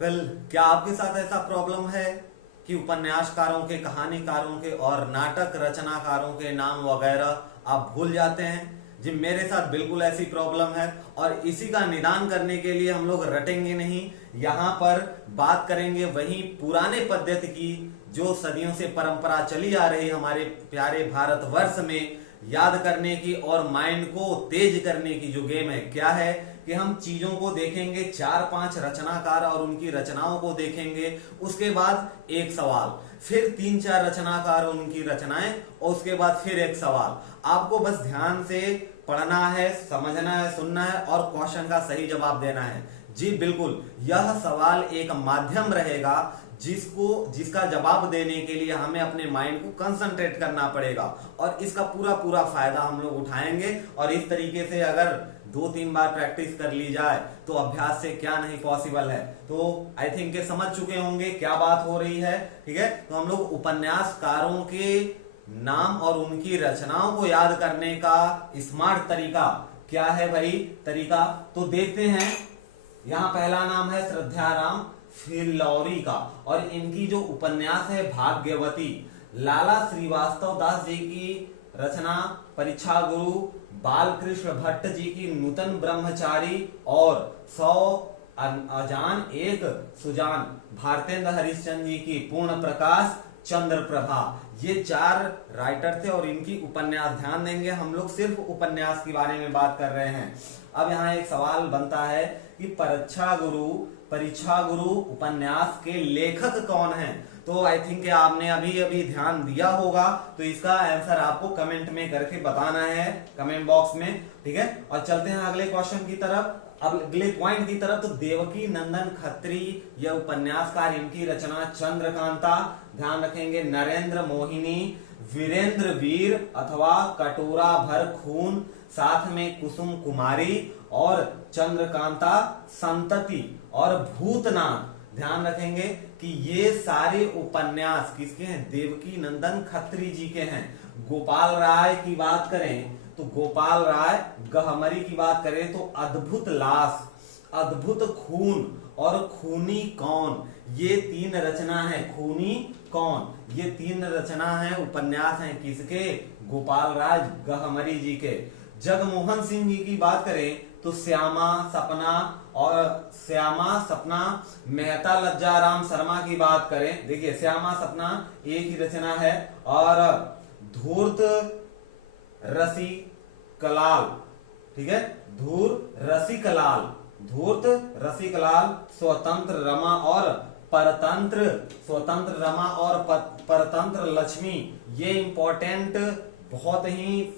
Well, क्या आपके साथ ऐसा प्रॉब्लम है कि उपन्यासकारों के, कहानीकारों के और नाटक रचनाकारों के नाम वगैरह आप भूल जाते हैं? जी, मेरे साथ बिल्कुल ऐसी प्रॉब्लम है और इसी का निदान करने के लिए हम लोग रटेंगे नहीं, यहाँ पर बात करेंगे वही पुराने पद्धति की जो सदियों से परंपरा चली आ रही हमारे प्यारे भारतवर्ष में, याद करने की और माइंड को तेज करने की जो गेम है। क्या है कि हम चीजों को देखेंगे, 4-5 रचनाकार और उनकी रचनाओं को देखेंगे, उसके बाद एक सवाल, फिर 3-4 रचनाकार और उनकी रचनाएं, और उसके बाद फिर एक सवाल। आपको बस ध्यान से पढ़ना है, समझना है, सुनना है और क्वेश्चन का सही जवाब देना है। जी बिल्कुल, यह सवाल एक माध्यम रहेगा जिसका जवाब देने के लिए हमें अपने माइंड को कंसंट्रेट करना पड़ेगा और इसका पूरा पूरा फायदा हम लोग उठाएंगे। और इस तरीके से अगर 2-3 बार प्रैक्टिस कर ली जाए तो अभ्यास से क्या नहीं पॉसिबल है। तो आई थिंक के समझ चुके होंगे क्या बात हो रही है। ठीक है, तो हम लोग उपन्यासकारों के नाम और उनकी रचनाओं को याद करने का स्मार्ट तरीका क्या है भाई, तरीका तो देखते हैं। यहाँ पहला नाम है श्रद्धाराम फिल्लौरी का और इनकी जो उपन्यास है भाग्यवती, लाला श्रीवास्तव दास जी की रचना, परीक्षा गुरु बालकृष्ण भट्ट जी की नूतन ब्रह्मचारी और 100 अजान एक सुजान, भारतेंद्र हरिश्चंद्र जी की पूर्ण प्रकाश, चंद्र प्रभा। ये 4 राइटर थे और इनकी उपन्यास, ध्यान देंगे हम लोग सिर्फ उपन्यास के बारे में बात कर रहे हैं। अब यहाँ एक सवाल बनता है कि परीक्षा गुरु उपन्यास के लेखक कौन हैं? तो आई थिंक आपने अभी अभी ध्यान दिया होगा, तो इसका आंसर आपको कमेंट में करके बताना है, कमेंट बॉक्स में। ठीक है, और चलते हैं अगले क्वेश्चन की तरफ, अब अगले पॉइंट की तरफ। तो देवकी नंदन खत्री यह उपन्यासकार, इनकी रचना चंद्रकांता, ध्यान रखेंगे नरेंद्र मोहिनी, वीरेंद्र वीर अथवा कटोरा भर खून, साथ में कुसुम कुमारी और चंद्रकांता संतति और भूतनाथ। ध्यान रखेंगे कि ये सारे उपन्यास किसके हैं? देवकी नंदन खत्री जी के हैं। गोपाल राय की बात करें तो गोपाल राय, गहमरी की बात करें तो अद्भुत लाश, अद्भुत खून और खूनी कौन, ये 3 रचना है। खूनी कौन, ये 3 रचना है, उपन्यास हैं किसके? गोपाल राय गहमरी जी के। जगमोहन सिंह जी की बात करें तो श्यामा सपना मेहता लज्जाराम शर्मा की बात करें, देखिए श्यामा सपना एक ही रचना है, और धूर्त रसिकलाल, ठीक है, धूर्त रसिकलाल, स्वतंत्र रमा और परतंत्र लक्ष्मी। ये इंपॉर्टेंट, बहुत ही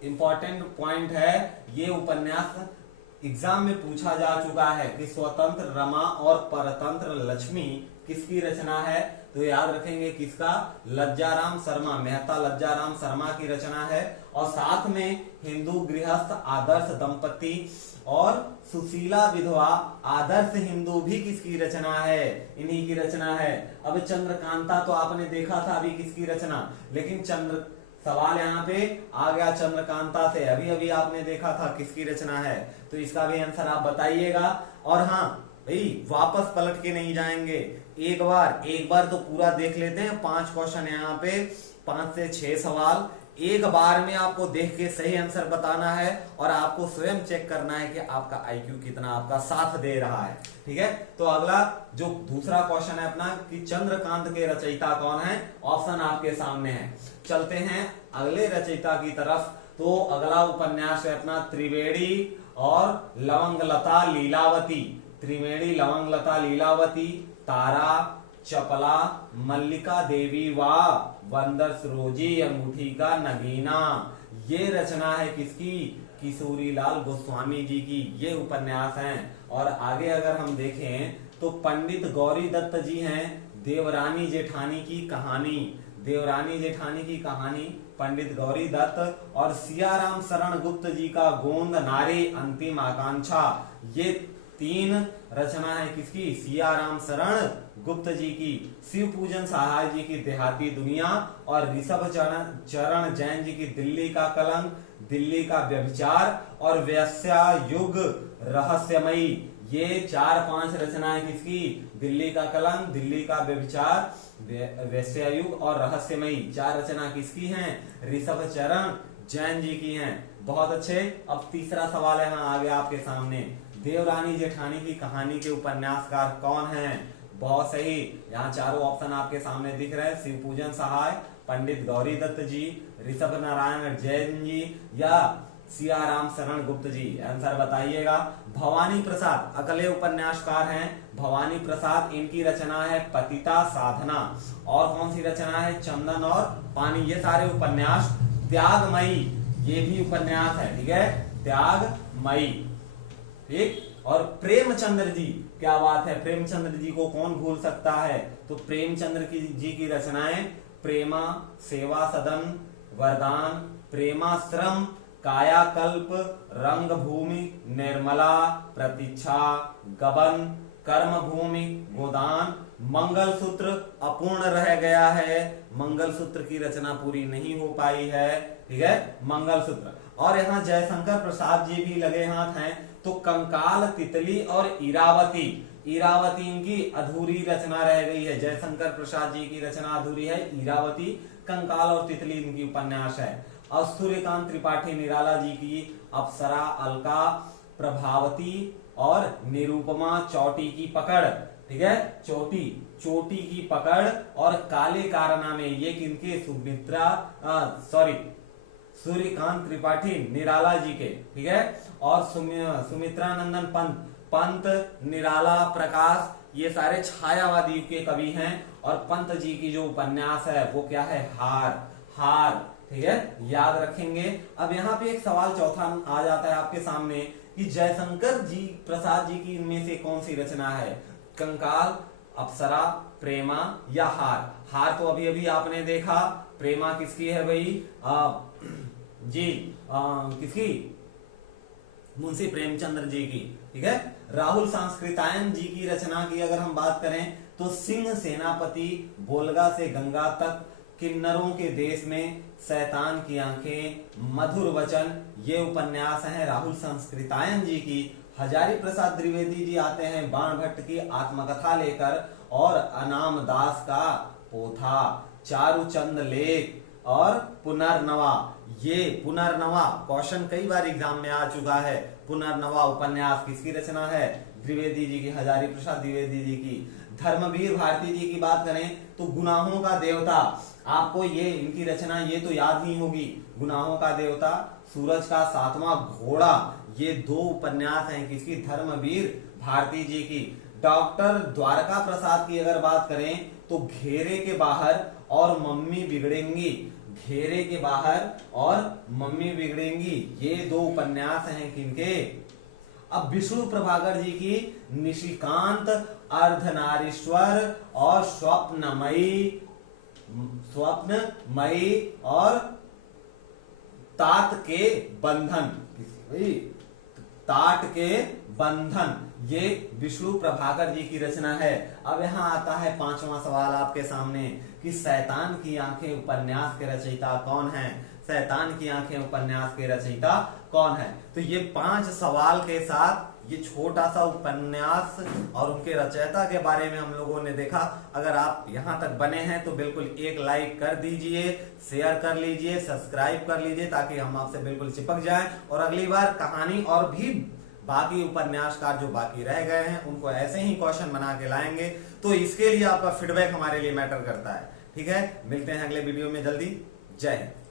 इंपॉर्टेंट पॉइंट है। ये उपन्यास एग्जाम में पूछा जा चुका है कि स्वतंत्र रमा और परतंत्र लक्ष्मी किसकी रचना है? तो याद रखेंगे किसका? लज्जाराम शर्मा, मेहता लज्जाराम शर्मा की रचना है। और साथ में हिंदू गृहस्थ आदर्श दंपति और सुशीला विधवा आदर्श हिंदू भी किसकी रचना है? इन्हीं की रचना है। अब चंद्रकांता तो आपने देखा था अभी किसकी रचना, लेकिन सवाल यहाँ पे आ गया चंद्रकांता से, अभी अभी आपने देखा था किसकी रचना है, तो इसका भी आंसर आप बताइएगा। और हाँ भाई, वापस पलट के नहीं जाएंगे, एक बार तो पूरा देख लेते हैं। 5 क्वेश्चन यहाँ पे, 5 से 6 सवाल एक बार में आपको देख के सही आंसर बताना है और आपको स्वयं चेक करना है कि आपका आईक्यू कितना आपका साथ दे रहा है। ठीक है, तो अगला जो दूसरा क्वेश्चन है अपना कि चंद्रकांत के रचयिता कौन है? ऑप्शन आपके सामने है। चलते हैं अगले रचयिता की तरफ। तो अगला उपन्यास है अपना त्रिवेणी और लवंगलता लीलावती, त्रिवेणी लवंगलता लीलावती, तारा चपला, मल्लिका देवी व बंदर सरोजी, अंगूठी का नगीना। ये रचना है किसकी? किशोरीलाल गोस्वामी जी की ये उपन्यास हैं। और आगे अगर हम देखें तो पंडित गौरी दत्त जी हैं, देवरानी जेठानी की कहानी, देवरानी जेठानी की कहानी पंडित गौरी दत्त, और सियाराम शरण गुप्त जी का गोंद नारी अंतिम आकांक्षा। ये 3 रचना है किसकी? सियाराम शरण गुप्त जी की। शिव पूजन सहाय जी की देहाती दुनिया और ऋषभ चरण जैन जी की दिल्ली का कलंक, दिल्ली का व्यभिचार और व्यास्या युग रहस्यमयी। ये 4-5 रचनाएं किसकी? दिल्ली का कलंक, दिल्ली का व्यभिचार, वेश्यायुग और रहस्यमयी 4 रचना किसकी हैं? ऋषभ चरण जैन जी की हैं। बहुत अच्छे। अब तीसरा सवाल यहाँ आ गया आपके सामने, देवरानी जेठानी की कहानी के उपन्यासकार कौन हैं? बहुत सही। यहाँ चारों ऑप्शन आपके सामने दिख रहे हैं, शिवपूजन सहाय, पंडित गौरी दत्त जी, ऋषभ नारायण जैन जी या सियाराम शरण गुप्त जी। आंसर बताइएगा। भवानी प्रसाद अगले उपन्यासकार हैं। भवानी प्रसाद, इनकी रचना है पतिता साधना। और कौन सी रचना है? चंदन और पानी। ये सारे उपन्यास। त्यागमयी, ये भी उपन्यास है, ठीक है, त्यागमयी, ठीक। और प्रेमचंद्र जी, क्या बात है, प्रेमचंद्र जी को कौन भूल सकता है? तो प्रेमचंद्र जी की रचनाएं प्रेमा, सेवा सदन, वरदान, प्रेमाश्रम, कायाकल्प, रंगभूमि, निर्मला, प्रतीक्षा, गबन, कर्मभूमि, गोदान, मंगलसूत्र अपूर्ण रह गया है। मंगलसूत्र की रचना पूरी नहीं हो पाई है, ठीक है, मंगलसूत्र। और यहाँ जयशंकर प्रसाद जी भी लगे हाथ हैं। तो कंकाल, तितली और इरावती, इरावती इनकी अधूरी रचना रह गई है। जयशंकर प्रसाद जी की रचना अधूरी है, इरावती, कंकाल और तितली इनकी उपन्यास है। और सूर्यकांत त्रिपाठी निराला जी की अप्सरा, अलका, प्रभावती और निरूपमा, चोटी की पकड़, ठीक है, चोटी की पकड़ और काले कारनामे, ये किनके? सूर्यकांत त्रिपाठी निराला जी के, ठीक है। और सुमित्रानंदन पंत, निराला, प्रकाश, ये सारे छायावादी युग के कवि हैं। और पंत जी की जो उपन्यास है वो क्या है? हार, ठीक है, याद रखेंगे। अब यहाँ पे एक सवाल चौथा आ जाता है आपके सामने कि जयशंकर जी प्रसाद जी की इनमें से कौन सी रचना है? कंकाल, अप्सरा, प्रेमा या हार? हार तो अभी अभी आपने देखा। प्रेमा किसकी है भाई? किसकी? मुंशी प्रेमचंद्र जी की, ठीक है। राहुल सांस्कृतायन जी की रचना की अगर हम बात करें तो सिंह सेनापति, बोलगा से गंगा तक, किन्नरों के देश में, शैतान की आंखें, मधुर वचन, ये उपन्यास हैं राहुल संस्कृतायन जी की। हजारी प्रसाद द्विवेदी जी आते हैं बाण भट्ट की आत्मकथा लेकर और अनाम दास का पोथा, चारुचंद लेख और पुनर्नवा। ये पुनर्नवा क्वेश्चन कई बार एग्जाम में आ चुका है। पुनर्नवा उपन्यास किसकी रचना है? द्विवेदी जी की, हजारी प्रसाद द्विवेदी जी की। धर्मवीर भारती जी की बात करें तो गुनाहों का देवता, आपको ये इनकी रचना ये तो याद ही होगी, गुनाहों का देवता, सूरज का 7वां घोड़ा, ये 2 उपन्यास हैं किसकी? धर्मवीर भारती जी की। डॉक्टर द्वारका प्रसाद की अगर बात करें तो घेरे के बाहर और मम्मी बिगड़ेंगी, घेरे के बाहर और मम्मी बिगड़ेंगी, ये 2 उपन्यास हैं किनके? अब विष्णु प्रभाकर जी की निशिकांत, अर्धनारीश्वर और स्वप्नमयी और तात के बंधन, तात के बंधन, ये विष्णु प्रभाकर जी की रचना है। अब यहाँ आता है 5वां सवाल आपके सामने कि शैतान की आंखें उपन्यास के रचयिता कौन हैं? शैतान की आंखें उपन्यास के रचयिता कौन है? तो ये 5 सवाल के साथ ये छोटा सा उपन्यास और उनके रचयिता के बारे में हम लोगों ने देखा। अगर आप यहाँ तक बने हैं तो बिल्कुल एक लाइक कर दीजिए, शेयर कर लीजिए, सब्सक्राइब कर लीजिए ताकि हम आपसे बिल्कुल चिपक जाएं और अगली बार कहानी और भी बाकी उपन्यासकार जो बाकी रह गए हैं उनको ऐसे ही क्वेश्चन बना के लाएंगे। तो इसके लिए आपका फीडबैक हमारे लिए मैटर करता है, ठीक है। मिलते हैं अगले वीडियो में जल्दी। जय हिंद।